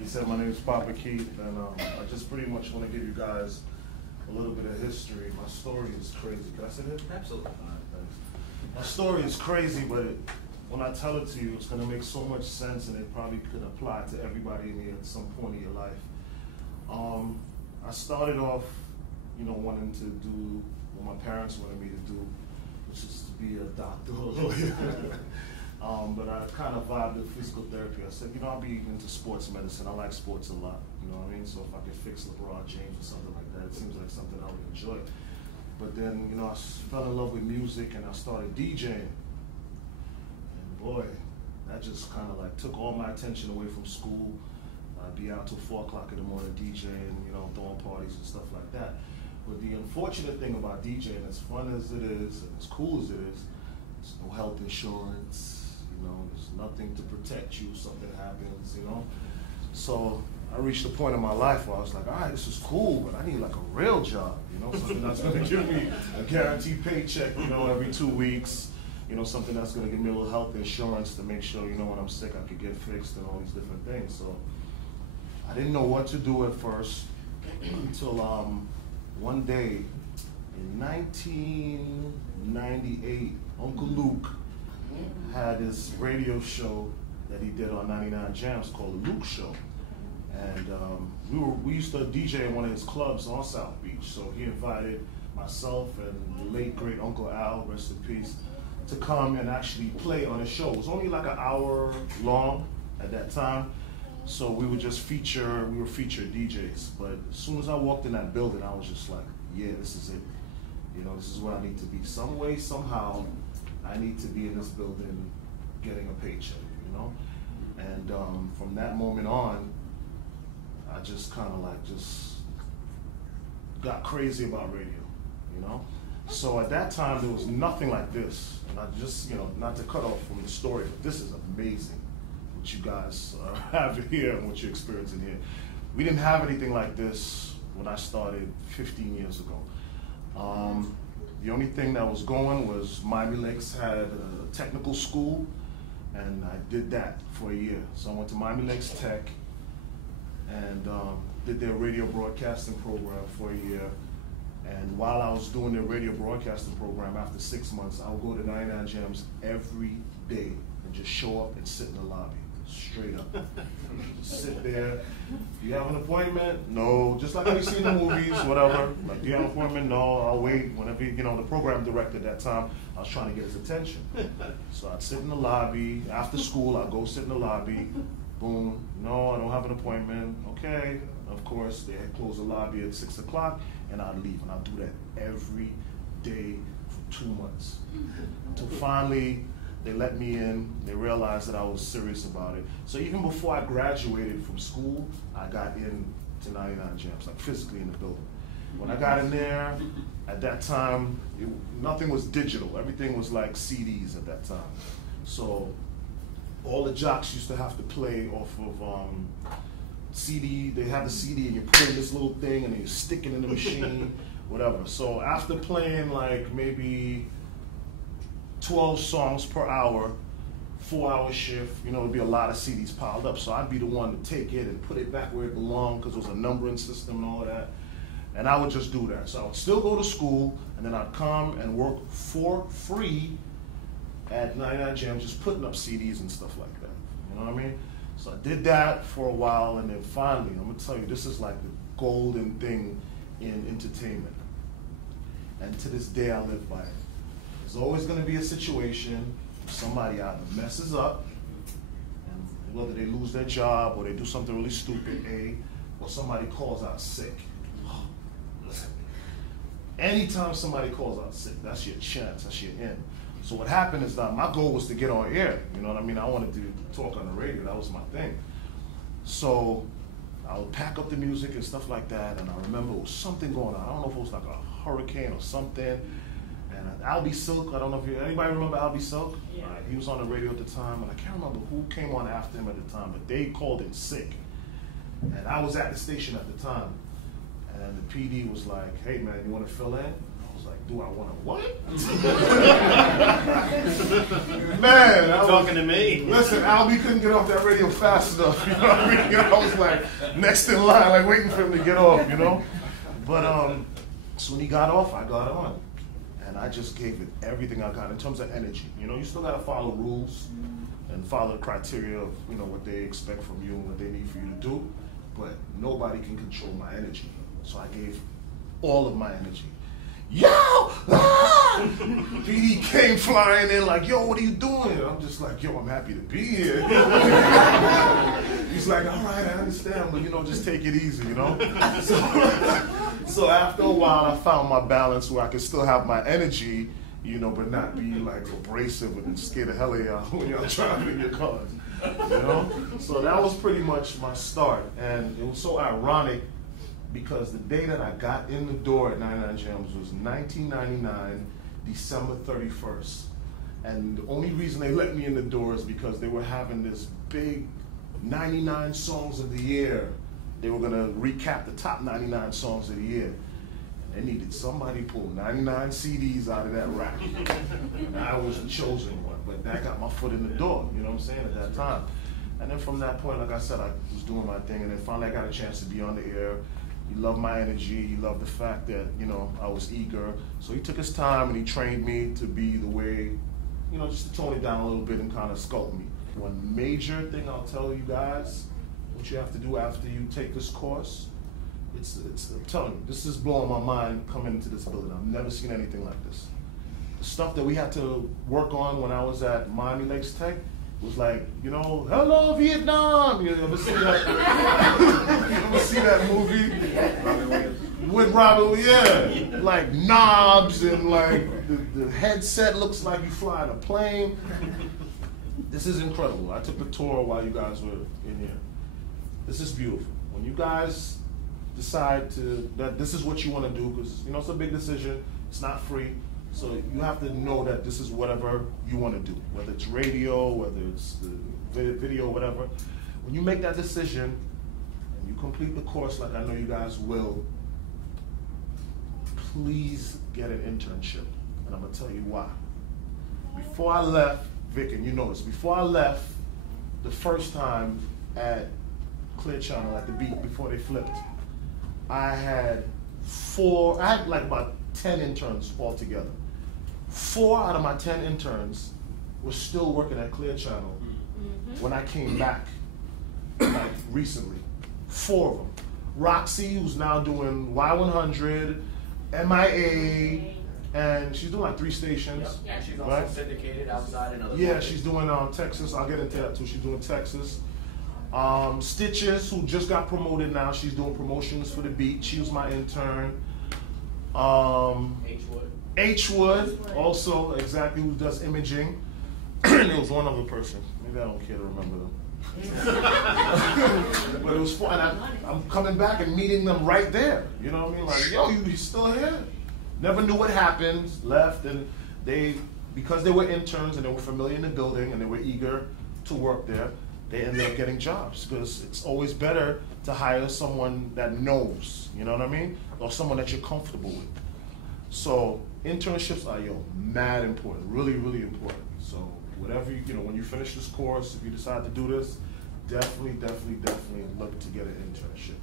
Like you said, my name is Papa Keith, and I just pretty much want to give you guys a little bit of history. My story is crazy. Can I say that? Absolutely. All right, thanks. My story is crazy, but when I tell it to you, it's going to make so much sense, and it probably could apply to everybody in here at some point in your life. I started off, wanting to do what my parents wanted me to do, which is to be a doctor or a lawyer. But I kind of vibed with physical therapy. I said, I'll be into sports medicine. I like sports a lot, you know what I mean? So if I could fix LeBron James or something like that, it seems like something I would enjoy. But then, I fell in love with music and I started DJing. And boy, that just kind of like took all my attention away from school. I'd be out till 4 o'clock in the morning DJing, throwing parties and stuff like that. But the unfortunate thing about DJing, as fun as it is, and as cool as it is, there's no health insurance, there's nothing to protect you if something happens, So I reached a point in my life where I was like, all right, this is cool, but I need like a real job, something that's gonna give me a guaranteed paycheck, every 2 weeks, something that's gonna give me a little health insurance to make sure, when I'm sick, I could get fixed and all these different things. So I didn't know what to do at first until one day in 1998, Uncle Luke had this radio show that he did on 99 Jams called The Luke Show. And we used to DJ in one of his clubs on South Beach. So he invited myself and the late great Uncle Al, rest in peace, to come and actually play on his show. It was only like an hour long at that time. So we were featured DJs. But as soon as I walked in that building, I was just like, yeah, this is it. This is where I need to be. Some way, somehow, I need to be in this building getting a paycheck, And from that moment on, I just kind of got crazy about radio, So at that time, there was nothing like this. And I just, not to cut off from the story, but this is amazing what you guys have here and what you're experiencing here. We didn't have anything like this when I started 15 years ago. The only thing that was going was Miami Lakes had a technical school, and I did that for a year. So I went to Miami Lakes Tech and did their radio broadcasting program for a year. And while I was doing their radio broadcasting program, after 6 months, I would go to 99 Jams every day and just show up and sit in the lobby, straight up. Just sit there. Do you have an appointment? No. Just like you see in the movies, whatever. Like, do you have an appointment? No, I'll wait. Whenever, the program director at that time, I was trying to get his attention. So I'd sit in the lobby. After school, I'd go sit in the lobby. Boom. No, I don't have an appointment. Okay. Of course, they had closed the lobby at 6 o'clock, and I'd leave. And I'd do that every day for 2 months. Until finally, they let me in. They realized that I was serious about it. So even before I graduated from school, I got into 99 Jams, like physically in the building. When I got in there, at that time, nothing was digital. Everything was like CDs at that time. So all the jocks used to have to play off of CD. They have the CD and you put in this little thing and you stick it in the machine, whatever. So after playing like maybe 12 songs per hour, 4-hour shift, it'd be a lot of CDs piled up. So I'd be the one to take it and put it back where it belonged because there was a numbering system and all of that. And I would just do that. So I would still go to school and then I'd come and work for free at 99 Jams, just putting up CDs and stuff like that. You know what I mean? So I did that for a while, and then finally, I'm gonna tell you, this is like the golden thing in entertainment. And to this day, I live by it. There's always gonna be a situation where somebody either messes up, and whether they lose their job or they do something really stupid, or somebody calls out sick. Listen, anytime somebody calls out sick, that's your chance, that's your in. So what happened is that my goal was to get on air, you know what I mean? I wanted to talk on the radio, that was my thing. So I would pack up the music and stuff like that, and I remember there was something going on. I don't know if it was like a hurricane or something. And Albie Silk, I don't know if anybody remember Albie Silk? Yeah. He was on the radio at the time, and I can't remember who came on after him at the time, but they called him sick. And I was at the station at the time, and the PD was like, hey man, you want to fill in? I was like, do I want to what? Man, You're talking to me. Listen, Albie couldn't get off that radio fast enough. You know what I mean? I was like next in line, like waiting for him to get off. You know, but so when he got off, I got on, and I just gave it everything I got in terms of energy. You know, you still got to follow rules and follow the criteria of what they expect from you and what they need for you to do. But nobody can control my energy, so I gave all of my energy. Yo! Ah! PD came flying in like, yo, what are you doing? And I'm just like, yo, I'm happy to be here. He's like, all right, I understand, but just take it easy, So after a while, I found my balance where I could still have my energy, but not be like abrasive and scare the hell out of y'all when y'all driving in your cars, So that was pretty much my start, and it was so ironic because the day that I got in the door at 99 Gems was 1999, December 31st. And the only reason they let me in the door is because they were having this big 99 songs of the year. They were gonna recap the top 99 songs of the year. And they needed somebody to pull 99 CDs out of that rack. And I was the chosen one, but that got my foot in the door, you know what I'm saying, at that time. And then from that point, like I said, I was doing my thing, and then finally I got a chance to be on the air. He loved my energy. He loved the fact that, I was eager. So he took his time and he trained me to be the way, just to tone it down a little bit and kind of sculpt me. One major thing I'll tell you guys, what you have to do after you take this course, I'm telling you, this is blowing my mind coming into this building. I've never seen anything like this. The stuff that we had to work on when I was at Miami Lakes Tech, was like, hello Vietnam. You ever see that? You ever see that movie with Robin? Yeah, like knobs and like the headset looks like you flying a plane. This is incredible. I took the tour while you guys were in here. This is beautiful. When you guys decide that this is what you want to do, because it's a big decision. It's not free. So you have to know that this is whatever you want to do, whether it's radio, whether it's the video, whatever. When you make that decision and you complete the course like I know you guys will, please get an internship. And I'm going to tell you why. Before I left, Vic, and you know this, before I left the first time at Clear Channel at the Beat, before they flipped, I had like about 10 interns altogether. 4 out of my 10 interns were still working at Clear Channel when I came back, like recently. 4 of them. Roxy, who's now doing Y100, MIA, and she's doing like 3 stations. Yep. Yeah, she's also syndicated outside in other markets. She's doing Texas. I'll get into that too. She's doing Texas. Stitches, who just got promoted now, she's doing promotions for the Beat. She was my intern. H Wood, also exactly, who does imaging. And there was one other person. Maybe I don't care to remember them. But it was fun. And I'm coming back and meeting them right there. You know what I mean? Like, yo, you still here? Never knew what happened. Left, and because they were interns and they were familiar in the building and they were eager to work there, they ended up getting jobs, because it's always better to hire someone that knows, you know what I mean? Or someone that you're comfortable with. So internships are, mad important, really, really important. So whatever, when you finish this course, if you decide to do this, definitely look to get an internship.